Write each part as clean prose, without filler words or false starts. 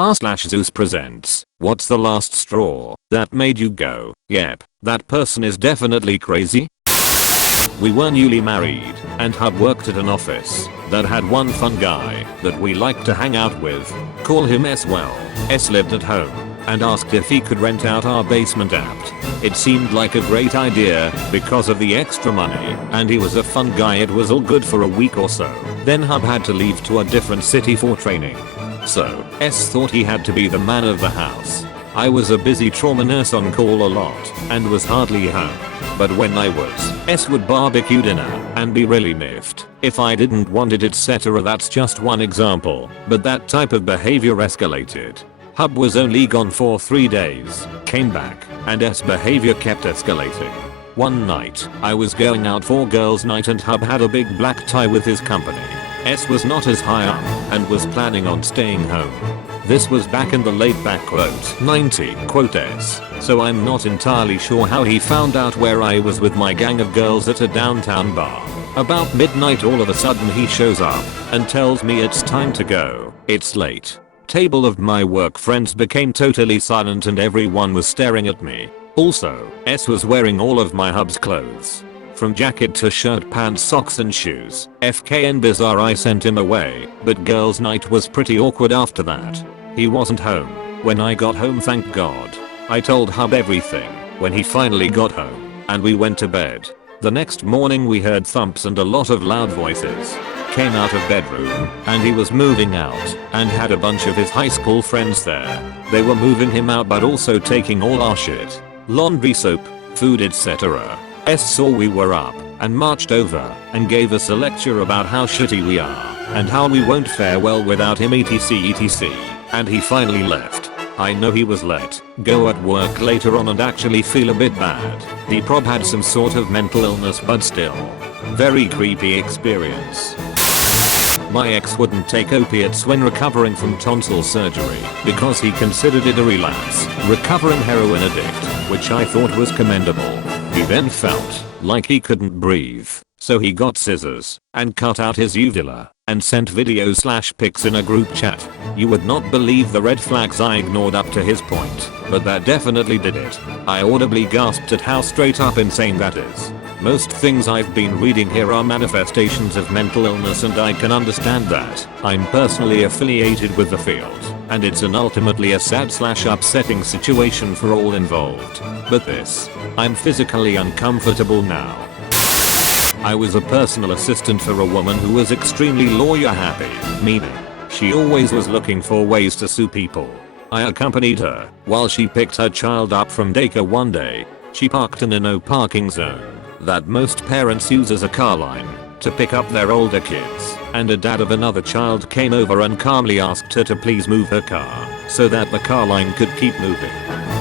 r/Zeus presents, what's the last straw that made you go, yep, that person is definitely crazy? We were newly married, and Hub worked at an office that had one fun guy that we liked to hang out with. Call him S. Well, S lived at home and asked if he could rent out our basement apt. It seemed like a great idea because of the extra money, and he was a fun guy. It was all good for a week or so. Then Hub had to leave to a different city for training. So, S thought he had to be the man of the house. I was a busy trauma nurse on call a lot and was hardly home. But when I was, S would barbecue dinner and be really miffed if I didn't want it, etc. That's just one example, but that type of behavior escalated. Hub was only gone for 3 days, came back, and S behavior kept escalating. One night, I was going out for girls' night and Hub had a big black tie with his company. S was not as high up and was planning on staying home. This was back in the late back quote 90 quote S, so I'm not entirely sure how he found out where I was with my gang of girls at a downtown bar. About midnight all of a sudden he shows up and tells me it's time to go, it's late. Table of my work friends became totally silent and everyone was staring at me. Also, S was wearing all of my Hub's clothes. From jacket to shirt, pants, socks and shoes. FKN bizarre. I sent him away, but girls' night was pretty awkward after that. He wasn't home when I got home, thank God. I told Hub everything when he finally got home and we went to bed. The next morning we heard thumps and a lot of loud voices. Came out of bedroom and he was moving out and had a bunch of his high school friends there. They were moving him out but also taking all our shit. Laundry, soap, food, etc. S saw we were up and marched over and gave us a lecture about how shitty we are and how we won't fare well without him, etc. And he finally left. I know he was let go at work later on and actually feel a bit bad. He prob had some sort of mental illness, but still. Very creepy experience. My ex wouldn't take opiates when recovering from tonsil surgery because he considered it a relapse. Recovering heroin addict, which I thought was commendable. He then felt like he couldn't breathe, so he got scissors and cut out his uvula and sent videos/pics in a group chat. You would not believe the red flags I ignored up to his point, but that definitely did it. I audibly gasped at how straight up insane that is. Most things I've been reading here are manifestations of mental illness and I can understand that. I'm personally affiliated with the field, and it's an ultimately a sad/upsetting situation for all involved. But this, I'm physically uncomfortable now. I was a personal assistant for a woman who was extremely lawyer happy, meaning she always was looking for ways to sue people. I accompanied her while she picked her child up from daycare one day. She parked in a no parking zone that most parents use as a car line to pick up their older kids, and a dad of another child came over and calmly asked her to please move her car so that the car line could keep moving.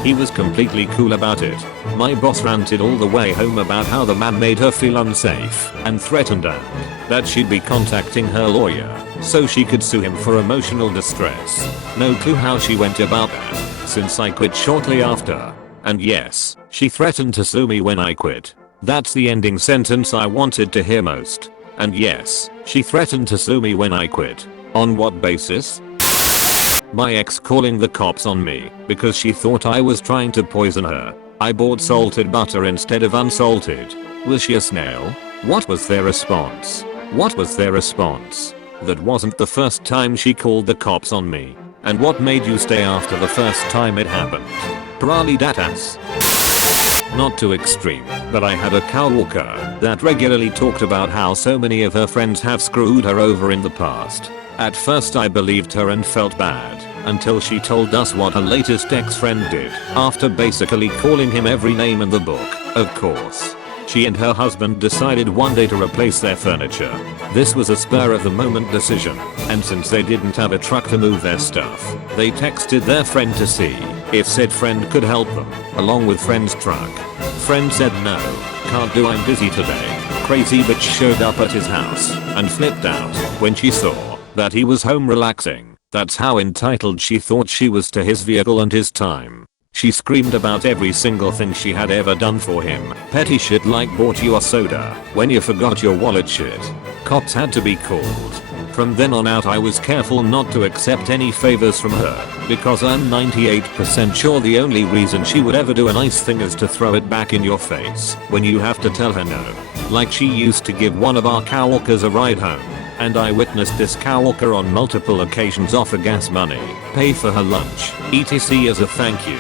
He was completely cool about it. My boss ranted all the way home about how the man made her feel unsafe and threatened her that she'd be contacting her lawyer so she could sue him for emotional distress. No clue how she went about that, since I quit shortly after. And yes, she threatened to sue me when I quit. That's the ending sentence I wanted to hear most. And yes, she threatened to sue me when I quit. On what basis? My ex calling the cops on me because she thought I was trying to poison her. I bought salted butter instead of unsalted. Was she a snail? What was their response? What was their response? That wasn't the first time she called the cops on me. And what made you stay after the first time it happened? Prali datas. Not too extreme, but I had a coworker that regularly talked about how so many of her friends have screwed her over in the past. At first I believed her and felt bad, until she told us what her latest ex-friend did, after basically calling him every name in the book, of course. She and her husband decided one day to replace their furniture. This was a spur of the moment decision, and since they didn't have a truck to move their stuff, they texted their friend to see if said friend could help them, along with friend's truck. Friend said no, can't do, I'm busy today. Crazy bitch showed up at his house and flipped out when she saw that he was home relaxing. That's how entitled she thought she was to his vehicle and his time. She screamed about every single thing she had ever done for him. Petty shit like bought you a soda when you forgot your wallet shit. Cops had to be called. From then on out I was careful not to accept any favors from her, because I'm 98% sure the only reason she would ever do a nice thing is to throw it back in your face when you have to tell her no. Like she used to give one of our coworkers a ride home, and I witnessed this coworker on multiple occasions offer gas money, pay for her lunch, etc. as a thank you.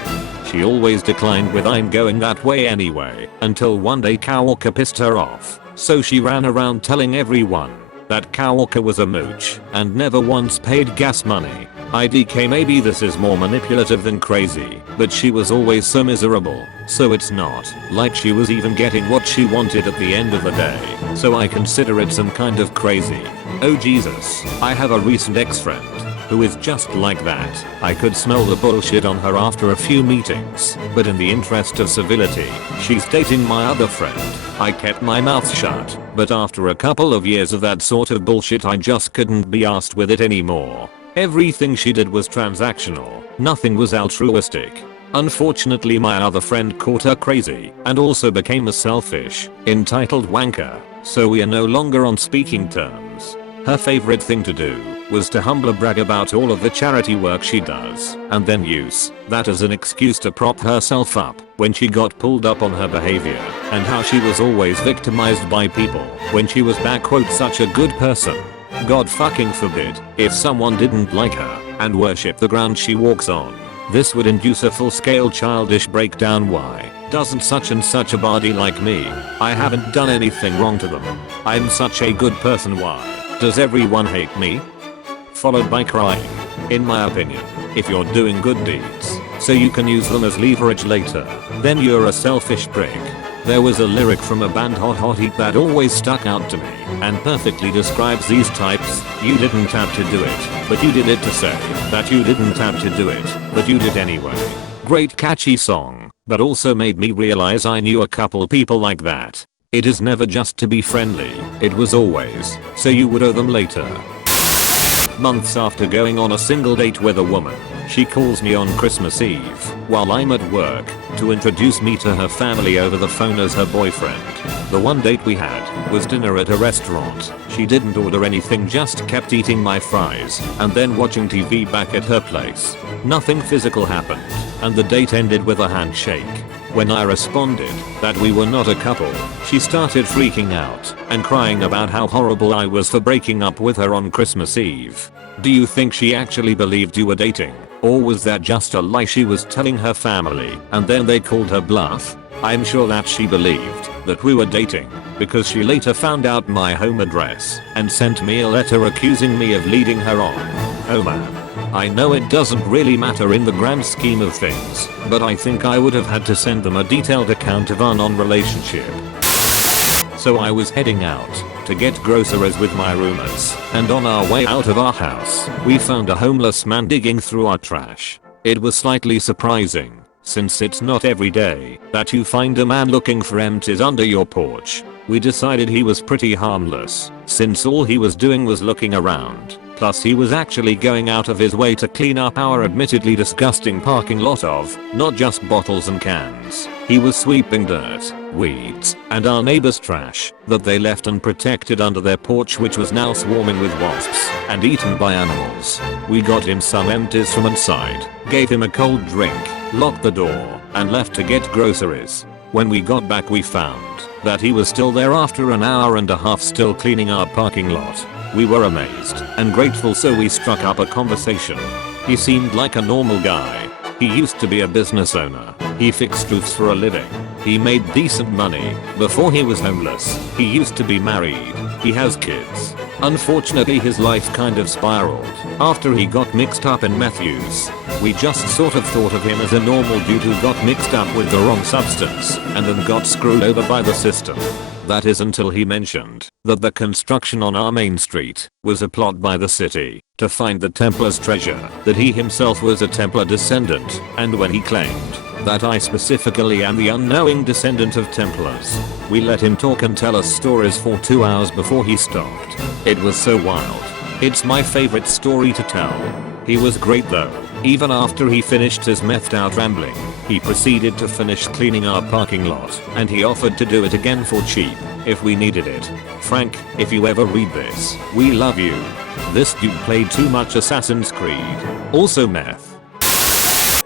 She always declined with "I'm going that way anyway," until one day coworker pissed her off, so she ran around telling everyone that coworker was a mooch and never once paid gas money. IDK, maybe this is more manipulative than crazy, but she was always so miserable, so it's not like she was even getting what she wanted at the end of the day, so I consider it some kind of crazy. Oh Jesus, I have a recent ex-friend who is just like that. I could smell the bullshit on her after a few meetings, but in the interest of civility, she's dating my other friend. I kept my mouth shut, but after a couple of years of that sort of bullshit I just couldn't be arsed with it anymore. Everything she did was transactional, nothing was altruistic. Unfortunately my other friend caught her crazy and also became a selfish, entitled wanker, so we are no longer on speaking terms. Her favorite thing to do was to humbly brag about all of the charity work she does, and then use that as an excuse to prop herself up when she got pulled up on her behavior, and how she was always victimized by people when she was "such a good person." God fucking forbid if someone didn't like her and worship the ground she walks on. This would induce a full-scale childish breakdown. Why doesn't such and such a body like me? I haven't done anything wrong to them. I'm such a good person. Why does everyone hate me? Followed by crying. In my opinion, if you're doing good deeds so you can use them as leverage later, then you're a selfish prick. There was a lyric from a band Hot Hot Heat that always stuck out to me and perfectly describes these types. You didn't have to do it, but you did it to say that you didn't have to do it, but you did anyway. Great catchy song, but also made me realize I knew a couple people like that. It is never just to be friendly, it was always so you would owe them later. Months after going on a single date with a woman, she calls me on Christmas Eve while I'm at work to introduce me to her family over the phone as her boyfriend. The one date we had was dinner at a restaurant. She didn't order anything, just kept eating my fries and then watching TV back at her place. Nothing physical happened, and the date ended with a handshake. When I responded that we were not a couple, she started freaking out and crying about how horrible I was for breaking up with her on Christmas Eve. Do you think she actually believed you were dating? Or was that just a lie she was telling her family and then they called her bluff? I'm sure that she believed that we were dating because she later found out my home address and sent me a letter accusing me of leading her on. Oh man. I know it doesn't really matter in the grand scheme of things, but I think I would have had to send them a detailed account of our non-relationship. So I was heading out to get groceries with my roommates, and on our way out of our house, we found a homeless man digging through our trash. It was slightly surprising, since it's not every day that you find a man looking for empties under your porch. We decided he was pretty harmless, since all he was doing was looking around. Plus he was actually going out of his way to clean up our admittedly disgusting parking lot of not just bottles and cans. He was sweeping dirt, weeds, and our neighbors' trash that they left unprotected under their porch, which was now swarming with wasps and eaten by animals. We got him some empties from inside, gave him a cold drink, locked the door, and left to get groceries. When we got back we found that he was still there after an hour and a half, still cleaning our parking lot. We were amazed and grateful, so we struck up a conversation. He seemed like a normal guy. He used to be a business owner. He fixed roofs for a living. He made decent money before he was homeless. He used to be married. He has kids. Unfortunately his life kind of spiraled after he got mixed up in meth use. We just sort of thought of him as a normal dude who got mixed up with the wrong substance and then got screwed over by the system. That is until he mentioned that the construction on our main street was a plot by the city to find the Templar's treasure, that he himself was a Templar descendant, and when he claimed that I specifically am the unknowing descendant of Templars, we let him talk and tell us stories for 2 hours before he stopped. It was so wild. It's my favorite story to tell. He was great though. Even after he finished his methed out rambling, he proceeded to finish cleaning our parking lot, and he offered to do it again for cheap if we needed it. Frank, if you ever read this, we love you. This dude played too much Assassin's Creed. Also meth.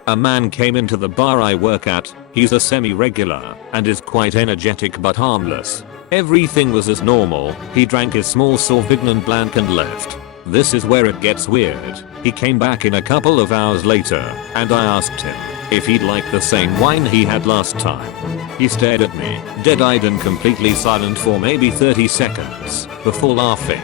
A man came into the bar I work at. He's a semi-regular and is quite energetic but harmless. Everything was as normal. He drank his small Sauvignon Blanc and left. This is where it gets weird. He came back in a couple of hours later and I asked him if he'd like the same wine he had last time. He stared at me, dead-eyed and completely silent for maybe 30 seconds before laughing.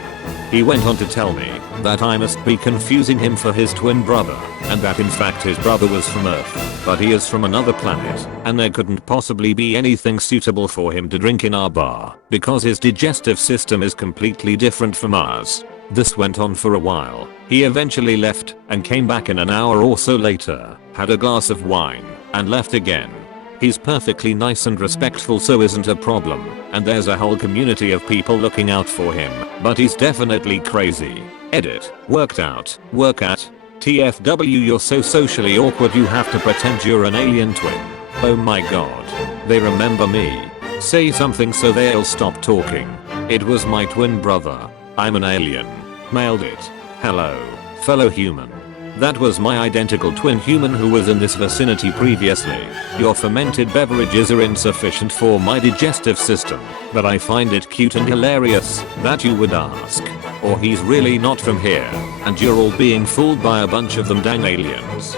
He went on to tell me that I must be confusing him for his twin brother and that in fact his brother was from Earth, but he is from another planet and there couldn't possibly be anything suitable for him to drink in our bar because his digestive system is completely different from ours. This went on for a while. He eventually left and came back in an hour or so later, had a glass of wine, and left again. He's perfectly nice and respectful, so isn't a problem, and there's a whole community of people looking out for him, but he's definitely crazy. Edit. Worked out. Work at. TFW, you're so socially awkward you have to pretend you're an alien twin. Oh my god. They remember me. Say something so they'll stop talking. It was my twin brother. I'm an alien. Mailed it. Hello, fellow human. That was my identical twin human who was in this vicinity previously. Your fermented beverages are insufficient for my digestive system, but I find it cute and hilarious that you would ask. Or he's really not from here, and you're all being fooled by a bunch of them dang aliens.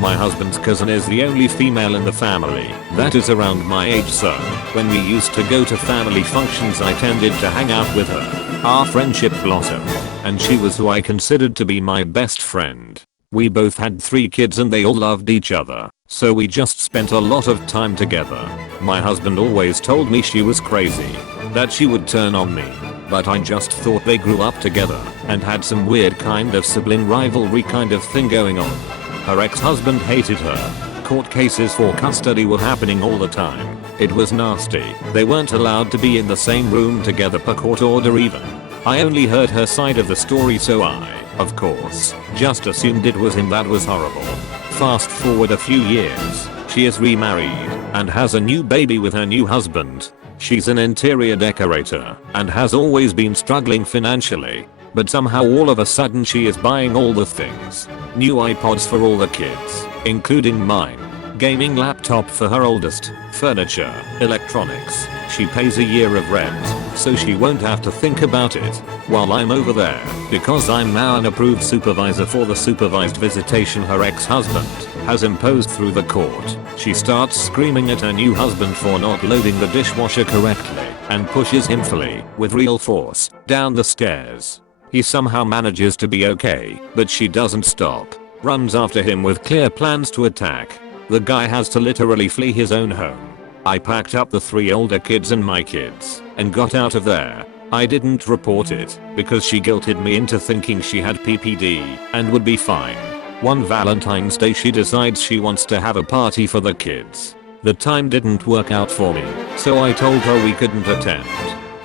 My husband's cousin is the only female in the family that is around my age, so when we used to go to family functions I tended to hang out with her. Our friendship blossomed, and she was who I considered to be my best friend. We both had 3 kids and they all loved each other, so we just spent a lot of time together. My husband always told me she was crazy, that she would turn on me, but I just thought they grew up together and had some weird kind of sibling rivalry kind of thing going on. Her ex-husband hated her. Court cases for custody were happening all the time. It was nasty. They weren't allowed to be in the same room together per court order even. I only heard her side of the story, so I, of course, just assumed it was him. That was horrible. Fast forward a few years, she is remarried and has a new baby with her new husband. She's an interior decorator and has always been struggling financially. But somehow all of a sudden she is buying all the things. New iPods for all the kids, including mine. Gaming laptop for her oldest. Furniture, electronics. She pays a year of rent, so she won't have to think about it while I'm over there, because I'm now an approved supervisor for the supervised visitation her ex-husband has imposed through the court. She starts screaming at her new husband for not loading the dishwasher correctly and pushes him fully, with real force, down the stairs. He somehow manages to be okay, but she doesn't stop. Runs after him with clear plans to attack. The guy has to literally flee his own home. I packed up the 3 older kids and my kids and got out of there. I didn't report it because she guilted me into thinking she had PPD and would be fine. One Valentine's Day she decides she wants to have a party for the kids. The time didn't work out for me, so I told her we couldn't attend.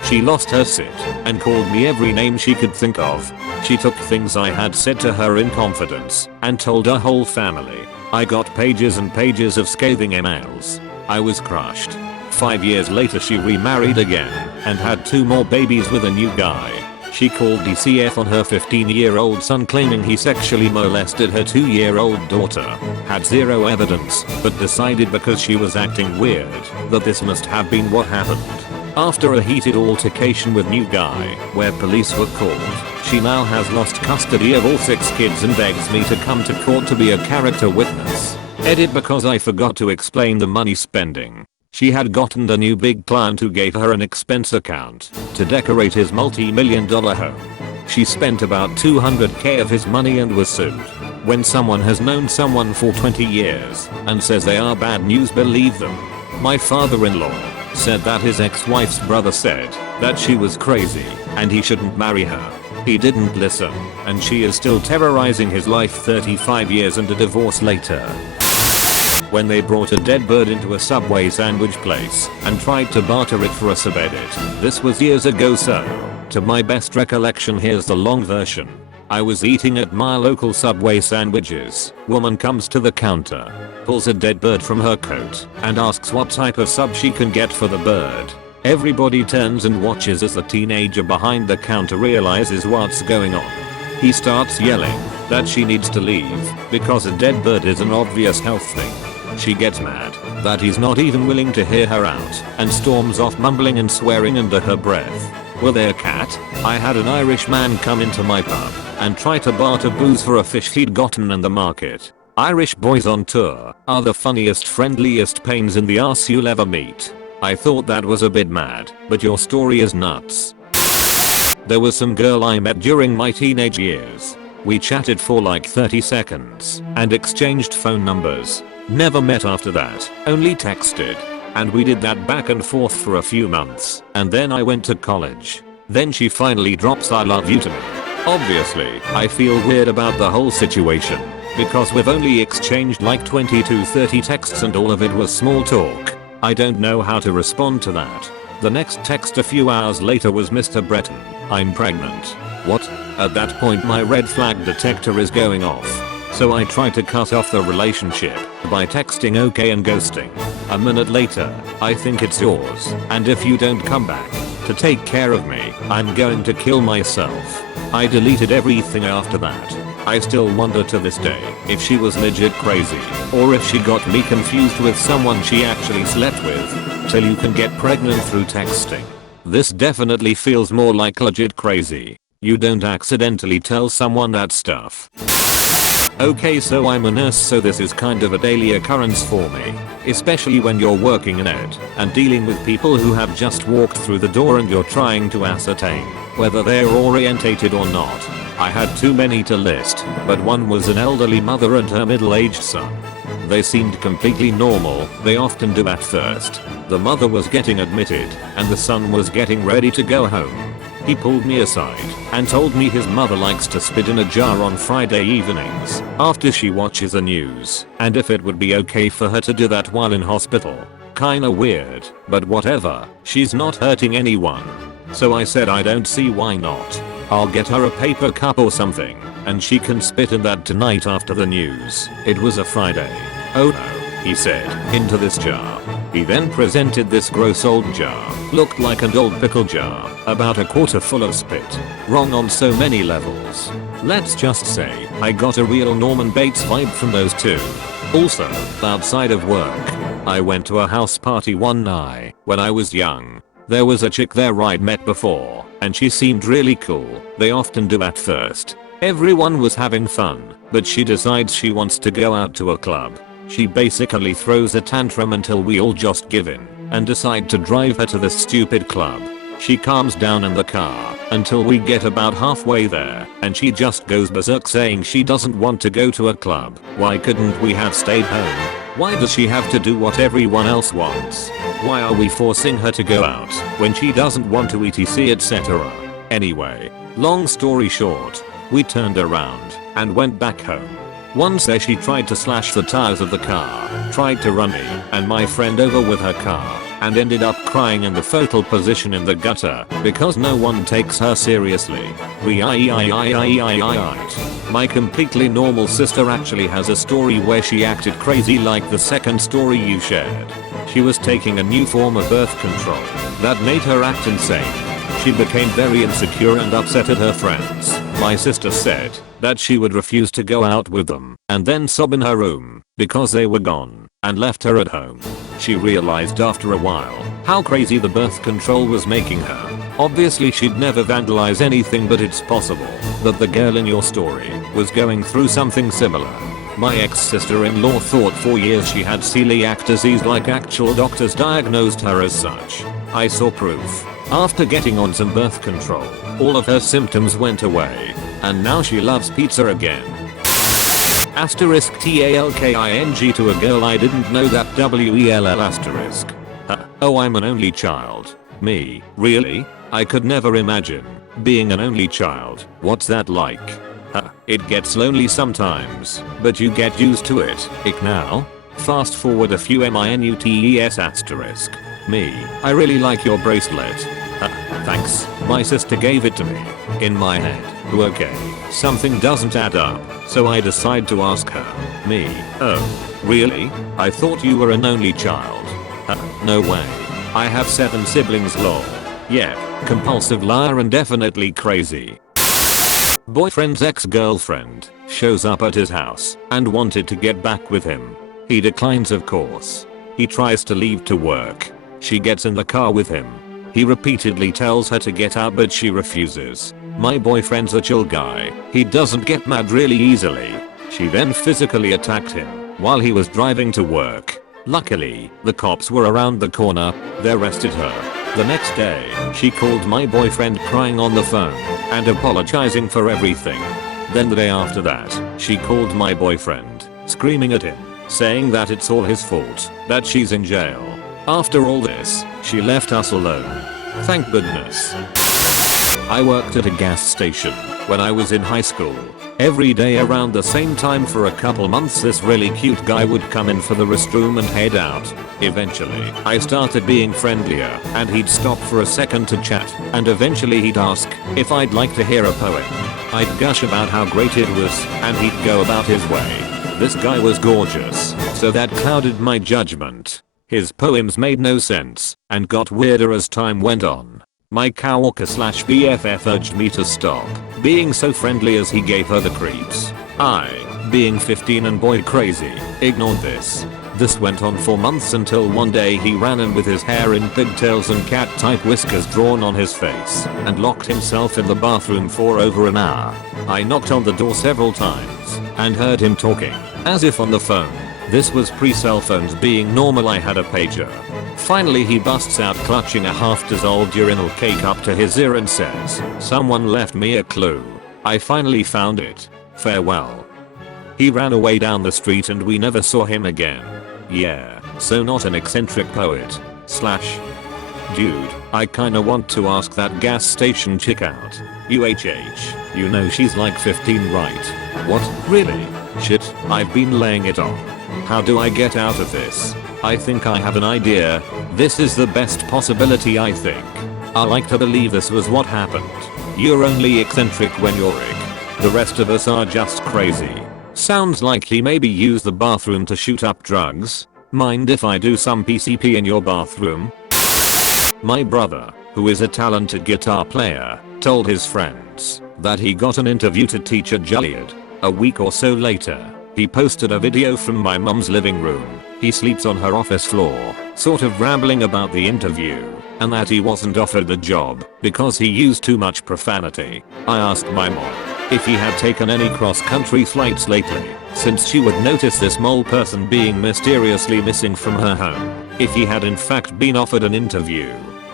She lost her shit and called me every name she could think of. She took things I had said to her in confidence and told her whole family. I got pages and pages of scathing emails. I was crushed. 5 years later she remarried again and had 2 more babies with a new guy. She called DCF on her 15-year-old son claiming he sexually molested her 2-year-old daughter. Had zero evidence, but decided because she was acting weird that this must have been what happened. After a heated altercation with new guy, where police were called, she now has lost custody of all 6 kids and begs me to come to court to be a character witness. Edit, because I forgot to explain the money spending. She had gotten a new big client who gave her an expense account to decorate his multi-million-dollar home. She spent about $200k of his money and was sued. When someone has known someone for 20 years and says they are bad news, believe them. My father-in-law said that his ex-wife's brother said that she was crazy and he shouldn't marry her. He didn't listen, and she is still terrorizing his life 35 years and a divorce later. When they brought a dead bird into a Subway sandwich place and tried to barter it for a subedit. This was years ago, so to my best recollection here's the long version. I was eating at my local Subway sandwiches. Woman comes to the counter, pulls a dead bird from her coat and asks what type of sub she can get for the bird. Everybody turns and watches as the teenager behind the counter realizes what's going on. He starts yelling that she needs to leave because a dead bird is an obvious health thing. She gets mad that he's not even willing to hear her out and storms off mumbling and swearing under her breath. Were there a cat? I had an Irish man come into my pub and try to barter booze for a fish he'd gotten in the market. Irish boys on tour are the funniest, friendliest pains in the arse you'll ever meet. I thought that was a bit mad, but your story is nuts. There was some girl I met during my teenage years. We chatted for like 30 seconds and exchanged phone numbers. Never met after that, only texted. And we did that back and forth for a few months, and then I went to college. Then she finally drops "I love you" to me. Obviously, I feel weird about the whole situation, because we've only exchanged like 20 to 30 texts and all of it was small talk. I don't know how to respond to that. The next text a few hours later was, "Mr. Breton, I'm pregnant." What? At that point my red flag detector is going off. So I try to cut off the relationship by texting okay and ghosting. A minute later, "I think it's yours, and if you don't come back to take care of me, I'm going to kill myself." I deleted everything after that. I still wonder to this day if she was legit crazy or if she got me confused with someone she actually slept with. Till you can get pregnant through texting. This definitely feels more like legit crazy. You don't accidentally tell someone that stuff. Okay, so I'm a nurse, so this is kind of a daily occurrence for me, especially when you're working in it and dealing with people who have just walked through the door and you're trying to ascertain whether they're orientated or not. I had too many to list, but one was an elderly mother and her middle-aged son. They seemed completely normal, they often do at first. The mother was getting admitted and the son was getting ready to go home. He pulled me aside and told me his mother likes to spit in a jar on Friday evenings after she watches the news, and if it would be okay for her to do that while in hospital. Kinda weird, but whatever, she's not hurting anyone. So I said I don't see why not. I'll get her a paper cup or something, and she can spit in that tonight after the news. It was a Friday. "Oh no," he said, "into this jar." He then presented this gross old jar. Looked like an old pickle jar, about a quarter full of spit. Wrong on so many levels. Let's just say, I got a real Norman Bates vibe from those two. Also, outside of work, I went to a house party one night when I was young. There was a chick there I'd met before, and she seemed really cool. They often do at first. Everyone was having fun, but she decides she wants to go out to a club. She basically throws a tantrum until we all just give in and decide to drive her to this stupid club. She calms down in the car until we get about halfway there and she just goes berserk saying she doesn't want to go to a club. Why couldn't we have stayed home? Why does she have to do what everyone else wants? Why are we forcing her to go out when she doesn't want to, etc, etc. Anyway, long story short, we turned around and went back home. Once there she tried to slash the tires of the car, tried to run me and my friend over with her car, and ended up crying in the fetal position in the gutter because no one takes her seriously. My completely normal sister actually has a story where she acted crazy like the second story you shared. She was taking a new form of birth control that made her act insane. She became very insecure and upset at her friends. My sister said that she would refuse to go out with them and then sob in her room because they were gone and left her at home. She realized after a while how crazy the birth control was making her. Obviously she'd never vandalize anything, but it's possible that the girl in your story was going through something similar. My ex-sister-in-law thought for years she had celiac disease, like actual doctors diagnosed her as such. I saw proof. After getting on some birth control, all of her symptoms went away, and now she loves pizza again. Asterisk talking to a girl I didn't know that WELL asterisk. Oh, I'm an only child. Me, really? I could never imagine being an only child. What's that like? It gets lonely sometimes, but you get used to it. Ick now? Fast forward a few minutes asterisk. Me, I really like your bracelet. Thanks, my sister gave it to me. In my head, okay, something doesn't add up, so I decide to ask her. Me, oh, really? I thought you were an only child. No way. I have 7 siblings lol. Yeah, compulsive liar and definitely crazy. Boyfriend's ex-girlfriend shows up at his house and wanted to get back with him. He declines of course. He tries to leave to work. She gets in the car with him. He repeatedly tells her to get out but she refuses. My boyfriend's a chill guy. He doesn't get mad really easily. She then physically attacked him while he was driving to work. Luckily, the cops were around the corner. They arrested her. The next day, she called my boyfriend crying on the phone and apologizing for everything. Then the day after that, she called my boyfriend, screaming at him, saying that it's all his fault, that she's in jail. After all this, she left us alone. Thank goodness. I worked at a gas station when I was in high school. Every day around the same time for a couple months this really cute guy would come in for the restroom and head out. Eventually, I started being friendlier and he'd stop for a second to chat and eventually he'd ask if I'd like to hear a poem. I'd gush about how great it was and he'd go about his way. This guy was gorgeous, so that clouded my judgment. His poems made no sense and got weirder as time went on. My coworker/BFF urged me to stop being so friendly as he gave her the creeps. I, being 15 and boy crazy, ignored this. This went on for months until one day he ran in with his hair in pigtails and cat-type whiskers drawn on his face and locked himself in the bathroom for over an hour. I knocked on the door several times and heard him talking, as if on the phone. This was pre-cell phones being normal. I had a pager. Finally he busts out clutching a half-dissolved urinal cake up to his ear and says, "Someone left me a clue. I finally found it. Farewell." He ran away down the street and we never saw him again. Yeah, so not an eccentric poet. / Dude, I kinda want to ask that gas station chick out. You know she's like 15 right? What, really? Shit, I've been laying it on. How do I get out of this? I think I have an idea. This is the best possibility I think. I like to believe this was what happened. You're only eccentric when you're Rick. The rest of us are just crazy. Sounds like he maybe used the bathroom to shoot up drugs. Mind if I do some PCP in your bathroom? My brother, who is a talented guitar player, told his friends that he got an interview to teach at Juilliard. A week or so later, he posted a video from my mum's living room. He sleeps on her office floor, sort of rambling about the interview, and that he wasn't offered the job because he used too much profanity. I asked my mom if he had taken any cross-country flights lately, since she would notice this mole person being mysteriously missing from her home. If he had in fact been offered an interview.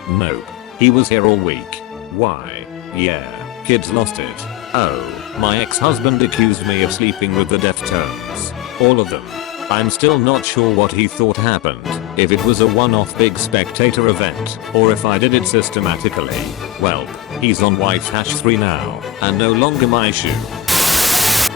Nope. He was here all week. Why? Yeah, kids lost it. Oh, my ex-husband accused me of sleeping with the Deftones. All of them. I'm still not sure what he thought happened, if it was a one-off big spectator event, or if I did it systematically. Well, he's on wife #3 now, and no longer my issue.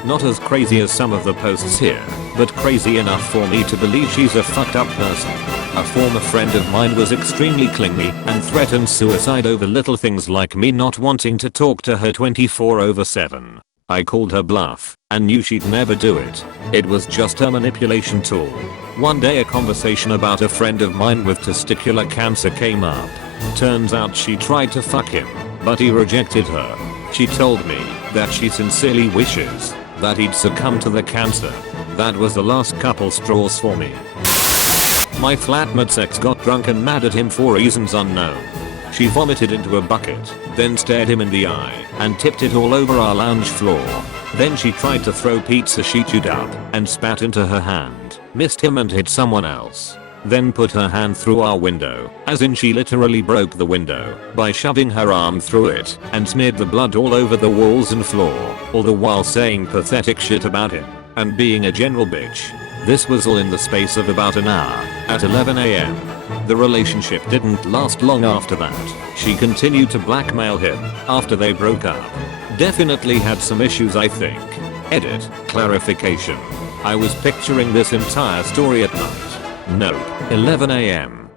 Not as crazy as some of the posts here, but crazy enough for me to believe she's a fucked up person. A former friend of mine was extremely clingy and threatened suicide over little things like me not wanting to talk to her 24/7. I called her bluff and knew she'd never do it. It was just a manipulation tool. One day a conversation about a friend of mine with testicular cancer came up. Turns out she tried to fuck him, but he rejected her. She told me that she sincerely wishes that he'd succumb to the cancer. That was the last couple straws for me. My flatmate's ex got drunk and mad at him for reasons unknown. She vomited into a bucket, then stared him in the eye, and tipped it all over our lounge floor. Then she tried to throw pizza she chewed up, and spat into her hand, missed him and hit someone else. Then put her hand through our window, as in she literally broke the window, by shoving her arm through it, and smeared the blood all over the walls and floor, all the while saying pathetic shit about him, and being a general bitch. This was all in the space of about an hour, at 11 AM. The relationship didn't last long after that. She continued to blackmail him after they broke up. Definitely had some issues I think. Edit, clarification. I was picturing this entire story at night. Nope, 11 AM.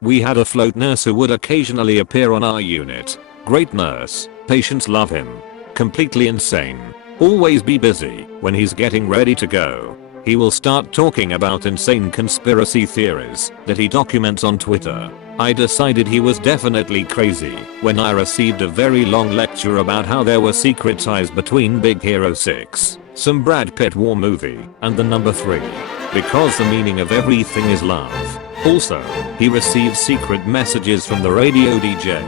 We had a float nurse who would occasionally appear on our unit. Great nurse, patients love him. Completely insane. Always be busy when he's getting ready to go. he will start talking about insane conspiracy theories that he documents on Twitter. I decided he was definitely crazy when I received a very long lecture about how there were secret ties between Big Hero 6, some Brad Pitt war movie, and the number 3. Because the meaning of everything is love. Also, he received secret messages from the radio DJ.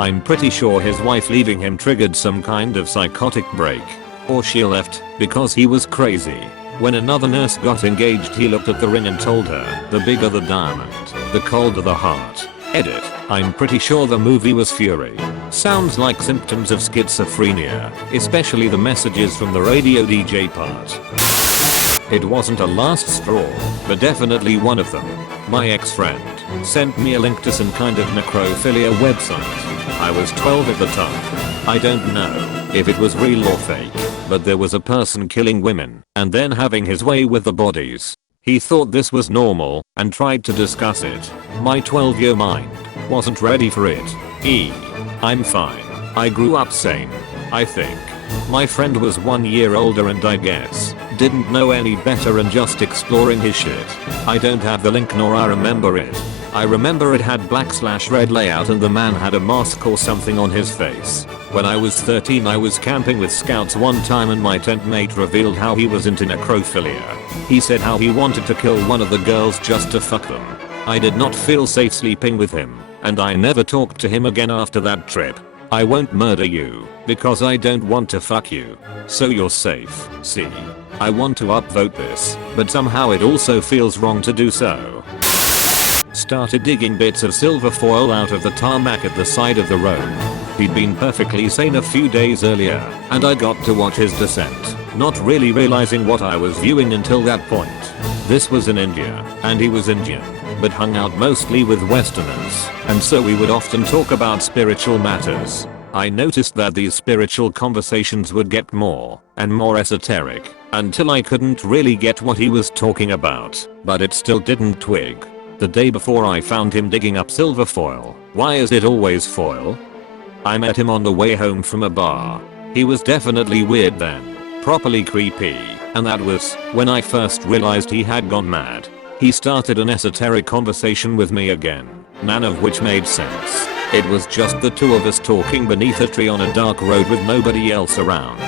I'm pretty sure his wife leaving him triggered some kind of psychotic break. Or she left because he was crazy. When another nurse got engaged, he looked at the ring and told her, the bigger the diamond, the colder the heart. Edit. I'm pretty sure the movie was Fury. Sounds like symptoms of schizophrenia, especially the messages from the radio DJ part. It wasn't a last straw, but definitely one of them. My ex-friend sent me a link to some kind of necrophilia website. I was 12 at the time. I don't know if it was real or fake, but there was a person killing women and then having his way with the bodies. He thought this was normal and tried to discuss it. My 12-year mind wasn't ready for it. I'm fine. I grew up sane, I think. My friend was 1 year older and I guess didn't know any better and just exploring his shit. I don't have the link nor I remember it. I remember it had black/red layout and the man had a mask or something on his face. When I was 13 I was camping with scouts one time and my tent mate revealed how he was into necrophilia. He said how he wanted to kill one of the girls just to fuck them. I did not feel safe sleeping with him, and I never talked to him again after that trip. I won't murder you, because I don't want to fuck you. So you're safe. See? I want to upvote this, but somehow it also feels wrong to do so. Started digging bits of silver foil out of the tarmac at the side of the road. He'd been perfectly sane a few days earlier, and I got to watch his descent, not really realizing what I was viewing until that point. This was in India, and he was Indian, but hung out mostly with Westerners, and so we would often talk about spiritual matters. I noticed that these spiritual conversations would get more and more esoteric, until I couldn't really get what he was talking about, but it still didn't twig. The day before I found him digging up silver foil. Why is it always foil? I met him on the way home from a bar. He was definitely weird then, properly creepy, and that was when I first realized he had gone mad. He started an esoteric conversation with me again, none of which made sense. It was just the two of us talking beneath a tree on a dark road with nobody else around.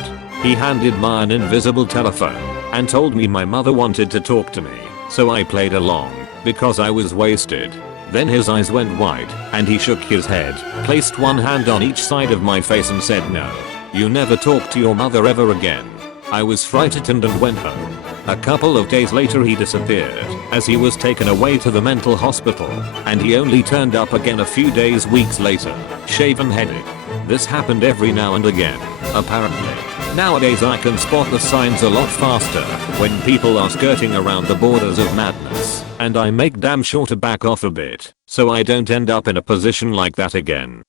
He handed me an invisible telephone and told me my mother wanted to talk to me, so I played along because I was wasted. Then his eyes went wide and he shook his head, placed one hand on each side of my face and said, "No, you never talk to your mother ever again." I was frightened and went home. A couple of days later he disappeared as he was taken away to the mental hospital, and he only turned up again a few weeks later, shaven-headed. This happened every now and again, apparently. Nowadays I can spot the signs a lot faster when people are skirting around the borders of madness, and I make damn sure to back off a bit so I don't end up in a position like that again.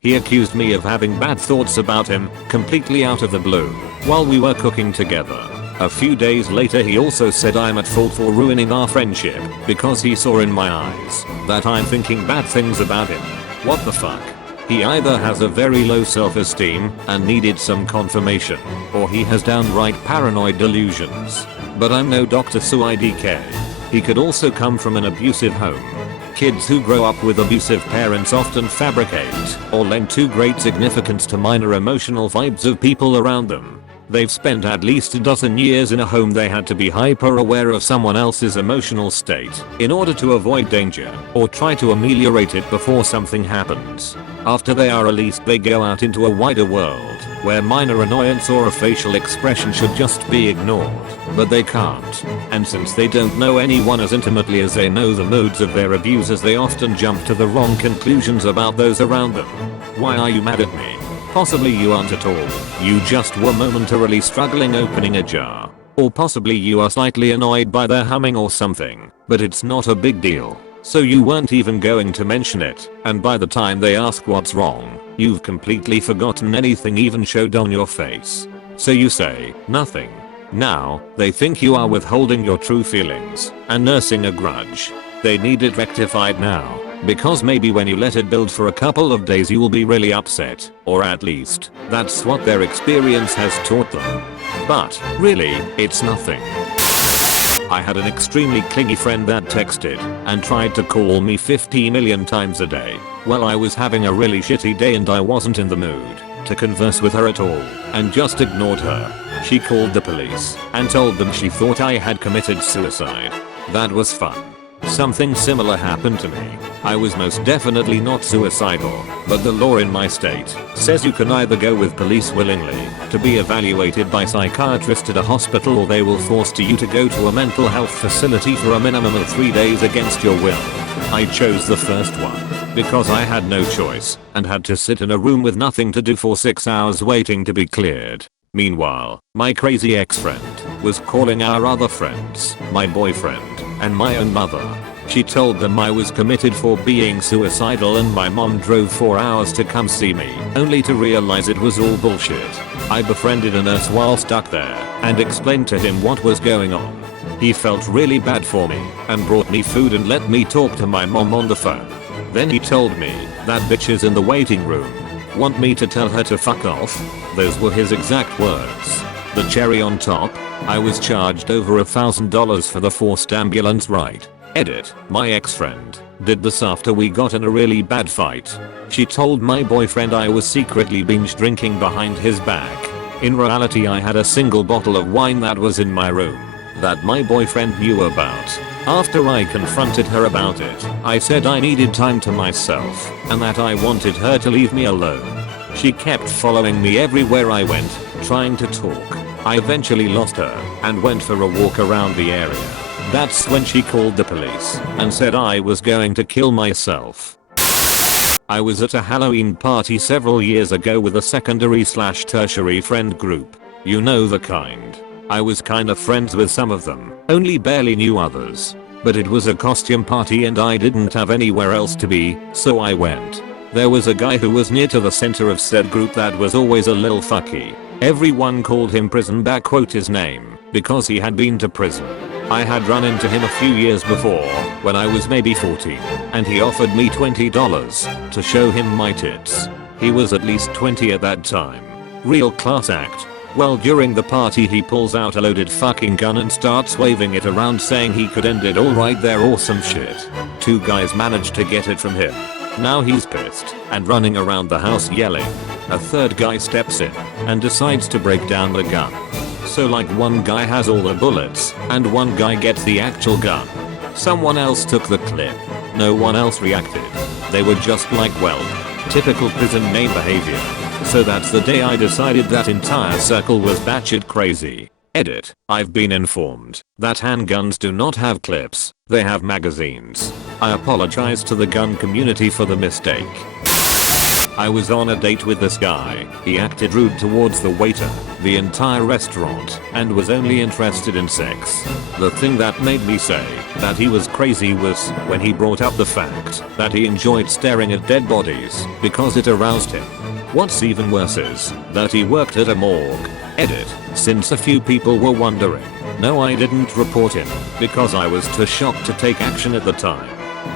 He accused me of having bad thoughts about him, completely out of the blue, while we were cooking together. A few days later he also said I'm at fault for ruining our friendship because he saw in my eyes that I'm thinking bad things about him. What the fuck? He either has a very low self-esteem and needed some confirmation, or he has downright paranoid delusions. But I'm no doctor, so IDK. He could also come from an abusive home. Kids who grow up with abusive parents often fabricate or lend too great significance to minor emotional vibes of people around them. They've spent at least a dozen years in a home they had to be hyper aware of someone else's emotional state in order to avoid danger or try to ameliorate it before something happens. After they are released they go out into a wider world where minor annoyance or a facial expression should just be ignored, but they can't. And since they don't know anyone as intimately as they know the moods of their abusers, they often jump to the wrong conclusions about those around them. Why are you mad at me? Possibly you aren't at all. You just were momentarily struggling opening a jar. Or possibly you are slightly annoyed by their humming or something, but it's not a big deal. So you weren't even going to mention it, and by the time they ask what's wrong, you've completely forgotten anything even showed on your face. So you say, nothing. Now, they think you are withholding your true feelings and nursing a grudge. They need it rectified now. Because maybe when you let it build for a couple of days you will be really upset, or at least, that's what their experience has taught them. But, really, it's nothing. I had an extremely clingy friend that texted and tried to call me 50 million times a day. Well, I was having a really shitty day and I wasn't in the mood to converse with her at all and just ignored her. She called the police and told them she thought I had committed suicide. That was fun. Something similar happened to me. I was most definitely not suicidal, but the law in my state says you can either go with police willingly to be evaluated by psychiatrist at a hospital, or they will force you to go to a mental health facility for a minimum of 3 days against your will. I chose the first one because I had no choice and had to sit in a room with nothing to do for 6 hours waiting to be cleared. Meanwhile, my crazy ex-friend was calling our other friends, my boyfriend, and my own mother. She told them I was committed for being suicidal, and my mom drove 4 hours to come see me, only to realize it was all bullshit. I befriended a nurse while stuck there and explained to him what was going on. He felt really bad for me and brought me food and let me talk to my mom on the phone. Then he told me that bitches in the waiting room want me to tell her to fuck off. Those were his exact words. The cherry on top, I was charged over $1,000 for the forced ambulance ride. Edit. My ex-friend did this after we got in a really bad fight. She told my boyfriend I was secretly binge drinking behind his back. In reality, I had a single bottle of wine that was in my room that my boyfriend knew about. After I confronted her about it, I said I needed time to myself and that I wanted her to leave me alone. She kept following me everywhere I went, trying to talk. I eventually lost her and went for a walk around the area. That's when she called the police and said I was going to kill myself. I was at a Halloween party several years ago with a secondary/tertiary friend group. You know the kind. I was kinda friends with some of them, only barely knew others. But it was a costume party and I didn't have anywhere else to be, so I went. There was a guy who was near to the center of said group that was always a little fucky. Everyone called him Prison Back, quote his name, because he had been to prison. I had run into him a few years before, when I was maybe 14, and he offered me $20 to show him my tits. He was at least 20 at that time. Real class act. Well, during the party he pulls out a loaded fucking gun and starts waving it around saying he could end it all right there or some shit. 2 guys managed to get it from him. Now he's pissed and running around the house yelling. A 3rd guy steps in and decides to break down the gun. So like 1 guy has all the bullets and 1 guy gets the actual gun. Someone else took the clip. No one else reacted. They were just like, well, typical prison main behavior. So that's the day I decided that entire circle was batshit crazy. Edit. I've been informed that handguns do not have clips, they have magazines. I apologize to the gun community for the mistake. I was on a date with this guy. He acted rude towards the waiter, the entire restaurant, and was only interested in sex. The thing that made me say that he was crazy was when he brought up the fact that he enjoyed staring at dead bodies because it aroused him. What's even worse is that he worked at a morgue. Edit. Since a few people were wondering, no, I didn't report him because I was too shocked to take action at the time.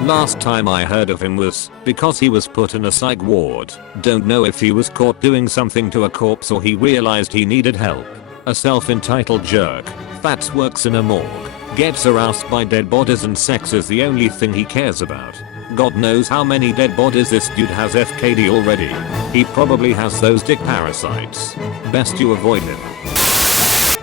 Last time I heard of him was because he was put in a psych ward. Don't know if he was caught doing something to a corpse or he realized he needed help. A self-entitled jerk. Fats works in a morgue. Gets aroused by dead bodies and sex is the only thing he cares about. God knows how many dead bodies this dude has FKD already. He probably has those dick parasites. Best you avoid him.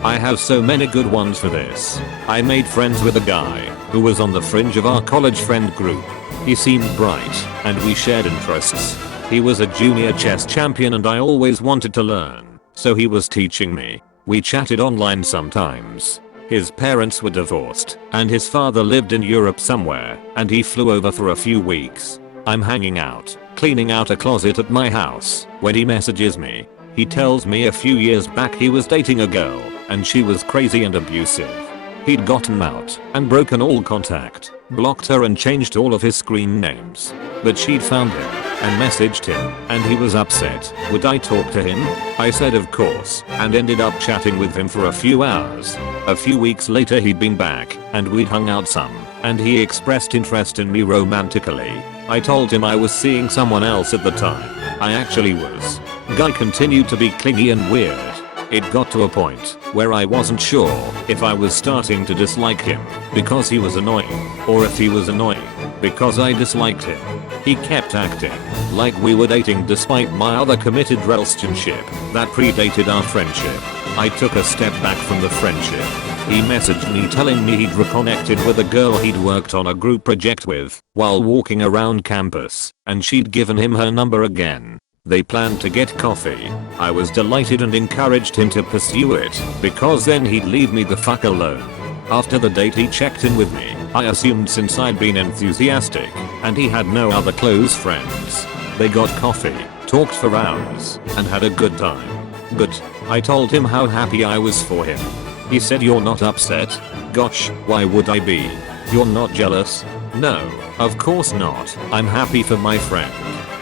I have so many good ones for this. I made friends with a guy who was on the fringe of our college friend group. He seemed bright and we shared interests. He was a junior chess champion and I always wanted to learn, so he was teaching me. We chatted online sometimes. His parents were divorced and his father lived in Europe somewhere and he flew over for a few weeks. I'm hanging out, cleaning out a closet at my house when he messages me. He tells me a few years back he was dating a girl and she was crazy and abusive. He'd gotten out and broken all contact, blocked her and changed all of his screen names. But she'd found him and messaged him and he was upset. Would I talk to him? I said of course and ended up chatting with him for a few hours. A few weeks later he'd been back and we'd hung out some and he expressed interest in me romantically. I told him I was seeing someone else at the time. I actually was. Guy continued to be clingy and weird. It got to a point where I wasn't sure if I was starting to dislike him because he was annoying or if he was annoying because I disliked him. He kept acting like we were dating despite my other committed relationship that predated our friendship. I took a step back from the friendship. He messaged me telling me he'd reconnected with a girl he'd worked on a group project with while walking around campus, and she'd given him her number again. They planned to get coffee. I was delighted and encouraged him to pursue it because then he'd leave me the fuck alone. After the date he checked in with me. I assumed since I'd been enthusiastic and he had no other close friends. They got coffee, talked for hours, and had a good time. Good. I told him how happy I was for him. He said, "You're not upset?" Gosh, why would I be? You're not jealous? No, of course not. I'm happy for my friend.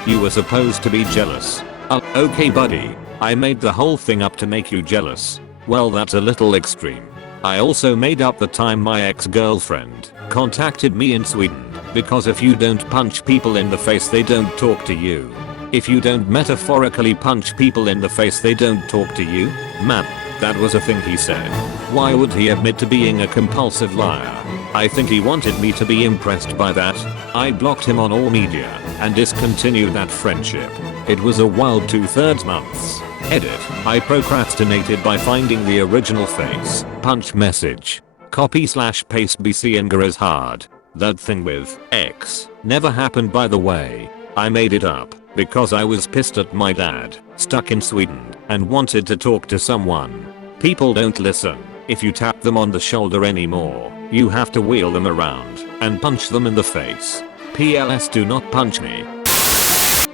You were supposed to be jealous. Okay buddy. I made the whole thing up to make you jealous. Well, that's a little extreme. I also made up the time my ex-girlfriend contacted me in Sweden because if you don't punch people in the face they don't talk to you. If you don't metaphorically punch people in the face they don't talk to you. Man, that was a thing he said. Why would he admit to being a compulsive liar? I think he wanted me to be impressed by that. I blocked him on all media and discontinued that friendship. It was a wild 2/3 months. Edit. I procrastinated by finding the original face, punch message. Copy/paste BC Inga is hard. That thing with X never happened by the way. I made it up because I was pissed at my dad, stuck in Sweden, and wanted to talk to someone. People don't listen. If you tap them on the shoulder anymore, you have to wheel them around and punch them in the face. PLS, do not punch me.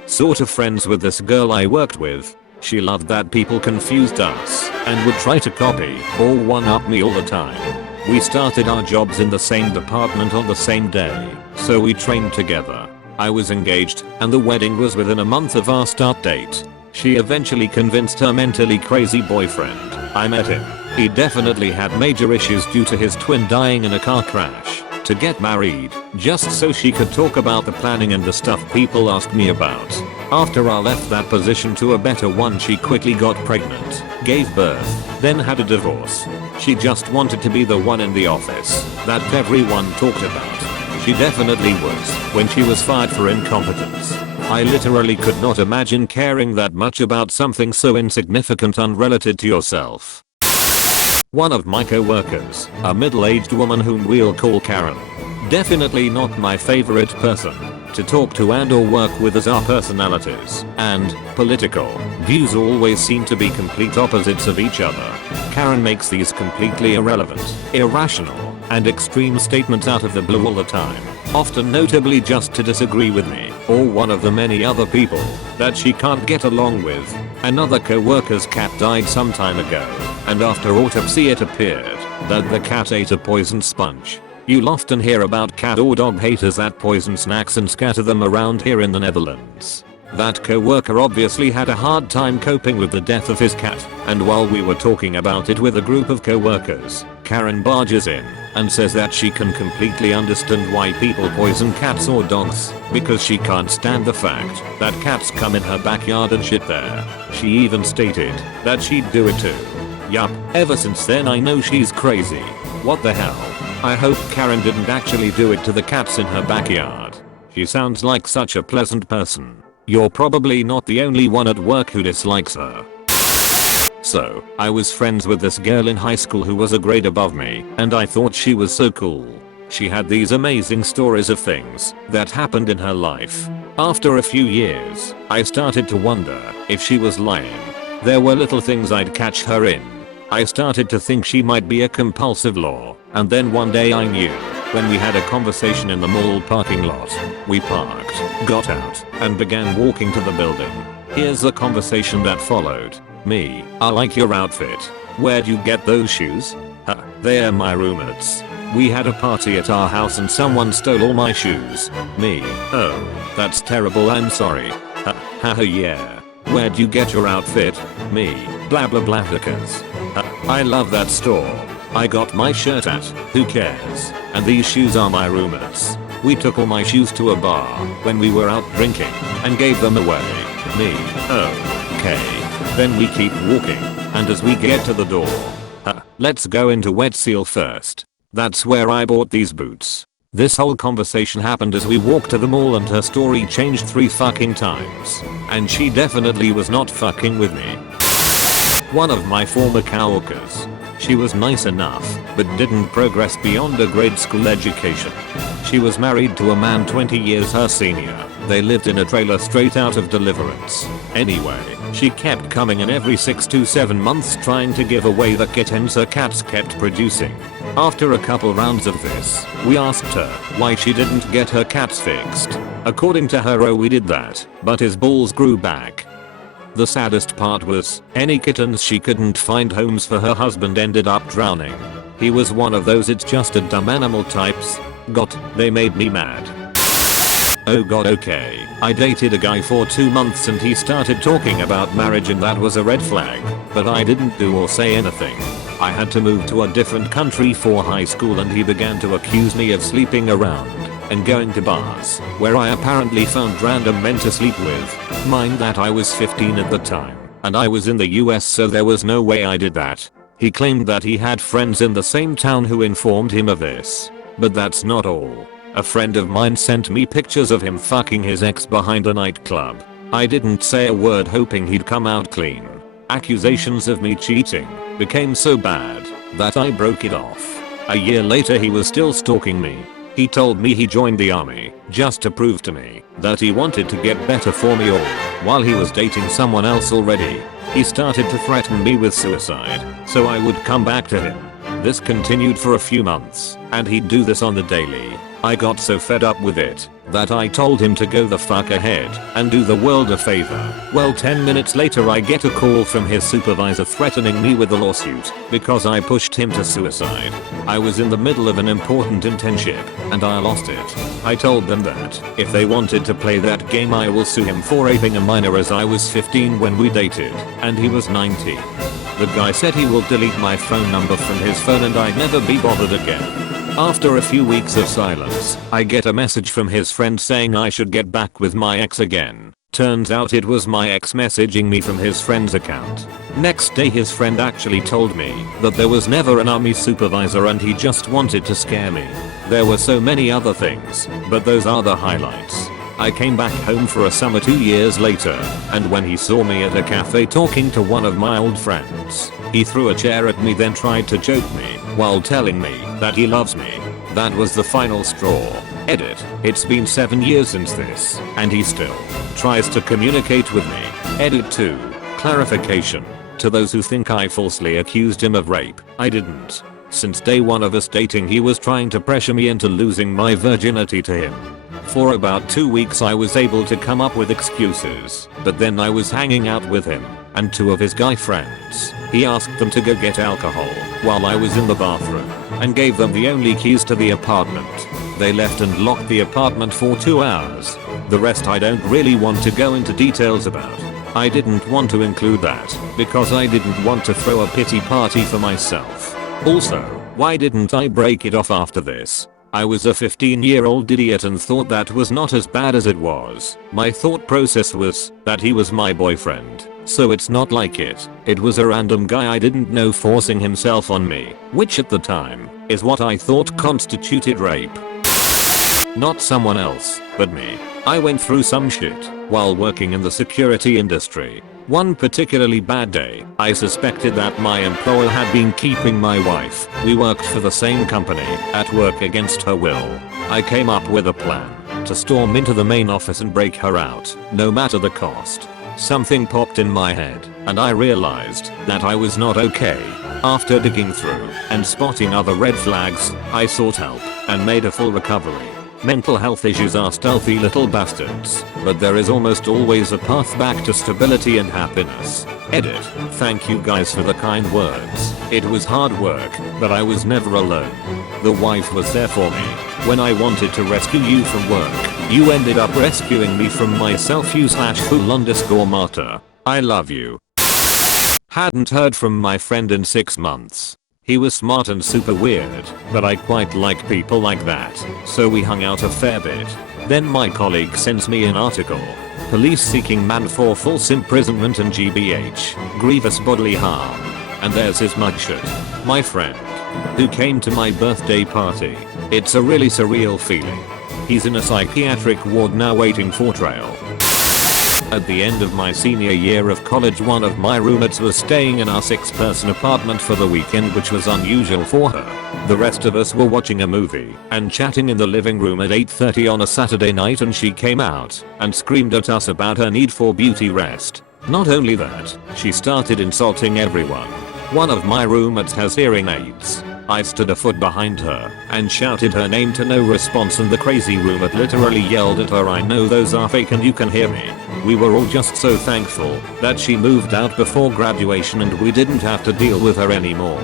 Sort of friends with this girl I worked with. She loved that people confused us and would try to copy or one-up me all the time. We started our jobs in the same department on the same day, so we trained together. I was engaged and the wedding was within a month of our start date. She eventually convinced her mentally crazy boyfriend. I met him. He definitely had major issues due to his twin dying in a car crash, to get married, just so she could talk about the planning and the stuff people asked me about. After I left that position to a better one, she quickly got pregnant, gave birth, then had a divorce. She just wanted to be the one in the office that everyone talked about. She definitely was when she was fired for incompetence. I literally could not imagine caring that much about something so insignificant unrelated to yourself. One of my co-workers, a middle-aged woman whom we'll call Karen. Definitely not my favorite person to talk to and or work with, as our personalities and political views always seem to be complete opposites of each other. Karen makes these completely irrelevant, irrational, and extreme statements out of the blue all the time, often notably just to disagree with me or one of the many other people that she can't get along with. Another co-worker's cat died some time ago, and after autopsy it appeared that the cat ate a poisoned sponge. You'll often hear about cat or dog haters that poison snacks and scatter them around here in the Netherlands. That co-worker obviously had a hard time coping with the death of his cat, and while we were talking about it with a group of co-workers, Karen barges in and says that she can completely understand why people poison cats or dogs, because she can't stand the fact that cats come in her backyard and shit there. She even stated that she'd do it too. Yup, ever since then I know she's crazy. What the hell? I hope Karen didn't actually do it to the cats in her backyard. She sounds like such a pleasant person. You're probably not the only one at work who dislikes her. So, I was friends with this girl in high school who was a grade above me, and I thought she was so cool. She had these amazing stories of things that happened in her life. After a few years, I started to wonder if she was lying. There were little things I'd catch her in. I started to think she might be a compulsive liar, and then one day I knew. When we had a conversation in the mall parking lot, we parked, got out, and began walking to the building. Here's the conversation that followed. Me, I like your outfit. Where'd you get those shoes? Huh, they're my roommates. We had a party at our house and someone stole all my shoes. Me, oh, that's terrible, I'm sorry. Haha, yeah. Where'd you get your outfit? Me, blah blah blah because. I love that store. I got my shirt at, who cares? And these shoes are my roommates. We took all my shoes to a bar when we were out drinking and gave them away. Me, oh, okay. Then we keep walking. and as we get to the door, let's go into Wet Seal first. That's where I bought these boots. This whole conversation happened as we walked to the mall and her story changed 3 fucking times. And she definitely was not fucking with me. One of my former coworkers. She was nice enough, but didn't progress beyond a grade school education. She was married to a man 20 years her senior. They lived in a trailer straight out of Deliverance. Anyway, she kept coming in every 6 to 7 months trying to give away the kittens her cats kept producing. After a couple rounds of this, we asked her why she didn't get her cats fixed. According to her, oh, we did that, but his balls grew back. The saddest part was, any kittens she couldn't find homes for her husband ended up drowning. He was one of those it's just a dumb animal types. God, they made me mad. Oh god, okay. I dated a guy for 2 months and he started talking about marriage and that was a red flag, but I didn't do or say anything. I had to move to a different country for high school and he began to accuse me of sleeping around and going to bars, where I apparently found random men to sleep with. Mind that I was 15 at the time, and I was in the US, so there was no way I did that. He claimed that he had friends in the same town who informed him of this. But that's not all. A friend of mine sent me pictures of him fucking his ex behind a nightclub. I didn't say a word, hoping he'd come out clean. Accusations of me cheating became so bad that I broke it off. A year later he was still stalking me. He told me he joined the army just to prove to me that he wanted to get better for me all while he was dating someone else already. He started to threaten me with suicide so I would come back to him. This continued for a few months and he'd do this on the daily. I got so fed up with it that I told him to go the fuck ahead and do the world a favor. Well, 10 minutes later I get a call from his supervisor threatening me with a lawsuit because I pushed him to suicide. I was in the middle of an important internship and I lost it. I told them that if they wanted to play that game I will sue him for raping a minor, as I was 15 when we dated and he was 19. The guy said he will delete my phone number from his phone and I'd never be bothered again. After a few weeks of silence, I get a message from his friend saying I should get back with my ex again. Turns out it was my ex messaging me from his friend's account. Next day his friend actually told me that there was never an army supervisor and he just wanted to scare me. There were so many other things, but those are the highlights. I came back home for a summer 2 years later, and when he saw me at a cafe talking to one of my old friends, he threw a chair at me, then tried to choke me while telling me that he loves me. That was the final straw. Edit. It's been 7 years since this, and he still tries to communicate with me. Edit 2. Clarification. To those who think I falsely accused him of rape, I didn't. Since day one of us dating he was trying to pressure me into losing my virginity to him. For about 2 weeks I was able to come up with excuses, but then I was hanging out with him and 2 of his guy friends. He asked them to go get alcohol while I was in the bathroom and gave them the only keys to the apartment. They left and locked the apartment for 2 hours. The rest I don't really want to go into details about. I didn't want to include that because I didn't want to throw a pity party for myself. Also, why didn't I break it off after this? I was a 15-year-old idiot and thought that was not as bad as it was. My thought process was that he was my boyfriend, so it's not like it was a random guy I didn't know forcing himself on me, which at the time is what I thought constituted rape. Not someone else, but me. I went through some shit while working in the security industry. One particularly bad day, I suspected that my employer had been keeping my wife. We worked for the same company at work against her will. I came up with a plan to storm into the main office and break her out, no matter the cost. Something popped in my head, and I realized that I was not okay. After digging through and spotting other red flags, I sought help and made a full recovery. Mental health issues are stealthy little bastards, but there is almost always a path back to stability and happiness. Edit. Thank you guys for the kind words. It was hard work, but I was never alone. The wife was there for me. When I wanted to rescue you from work, you ended up rescuing me from myself, you/fool_martyr. I love you. Hadn't heard from my friend in 6 months. He was smart and super weird, but I quite like people like that, so we hung out a fair bit. Then my colleague sends me an article Police seeking man for false imprisonment and GBH, grievous bodily harm. And there's his mugshot. My friend, who came to my birthday party. It's a really surreal feeling. He's in a psychiatric ward now waiting for trial. At the end of my senior year of college, one of my roommates was staying in our 6-person apartment for the weekend, which was unusual for her. The rest of us were watching a movie and chatting in the living room at 8:30 on a Saturday night, and she came out and screamed at us about her need for beauty rest. Not only that, she started insulting everyone. One of my roommates has hearing aids. I stood a foot behind her and shouted her name to no response, and the crazy roommate literally yelled at her, "I know those are fake and you can hear me." We were all just so thankful that she moved out before graduation and we didn't have to deal with her anymore.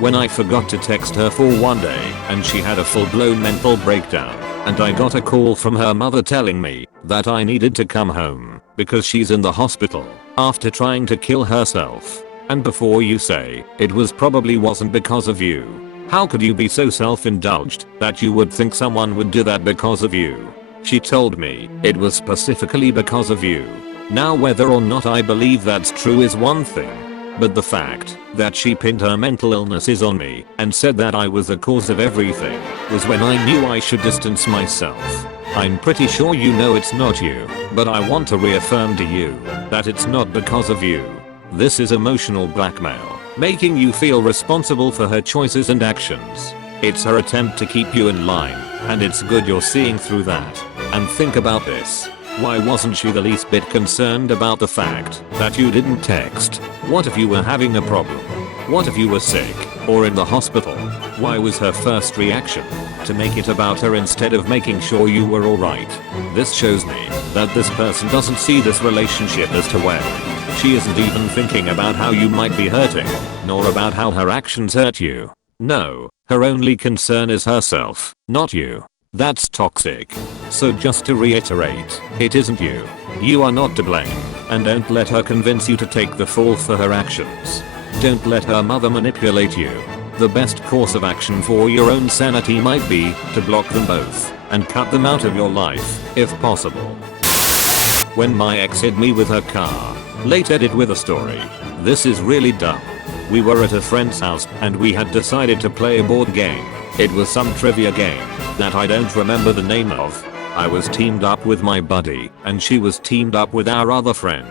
When I forgot to text her for one day and she had a full-blown mental breakdown, and I got a call from her mother telling me that I needed to come home because she's in the hospital after trying to kill herself. And before you say it probably wasn't because of you. How could you be so self-indulged that you would think someone would do that because of you? She told me it was specifically because of you. Now, whether or not I believe that's true is one thing, but the fact that she pinned her mental illnesses on me and said that I was the cause of everything was when I knew I should distance myself. I'm pretty sure you know it's not you, but I want to reaffirm to you that it's not because of you. This is emotional blackmail, making you feel responsible for her choices and actions. It's her attempt to keep you in line, and it's good you're seeing through that. And think about this. Why wasn't she the least bit concerned about the fact that you didn't text? What if you were having a problem? What if you were sick or in the hospital? Why was her first reaction to make it about her instead of making sure you were alright? This shows me that this person doesn't see this relationship as to well. She isn't even thinking about how you might be hurting, nor about how her actions hurt you. No, her only concern is herself, not you. That's toxic. So just to reiterate, it isn't you. You are not to blame, and don't let her convince you to take the fall for her actions. Don't let her mother manipulate you. The best course of action for your own sanity might be to block them both and cut them out of your life, if possible. When my ex hit me with her car. Late edit with a story. This is really dumb. We were at a friend's house and we had decided to play a board game. It was some trivia game that I don't remember the name of. I was teamed up with my buddy and she was teamed up with our other friend.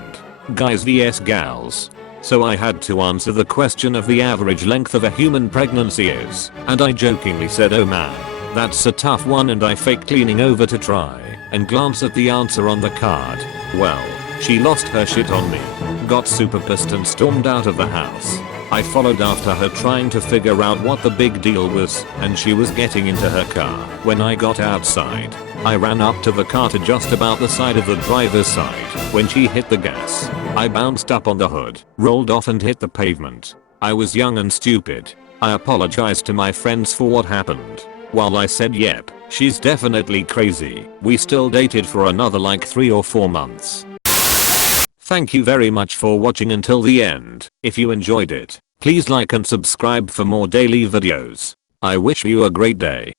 Guys vs gals. So I had to answer the question of the average length of a human pregnancy is, and I jokingly said, "Oh man, that's a tough one," and I faked leaning over to try and glance at the answer on the card. Well, she lost her shit on me, got super pissed and stormed out of the house. I followed after her trying to figure out what the big deal was, and she was getting into her car. When I got outside, I ran up to the car to just about the side of the driver's side. When she hit the gas, I bounced up on the hood, rolled off and hit the pavement. I was young and stupid. I apologized to my friends for what happened. While I said yep, she's definitely crazy, we still dated for another like 3 or 4 months. Thank you very much for watching until the end. If you enjoyed it, please like and subscribe for more daily videos. I wish you a great day.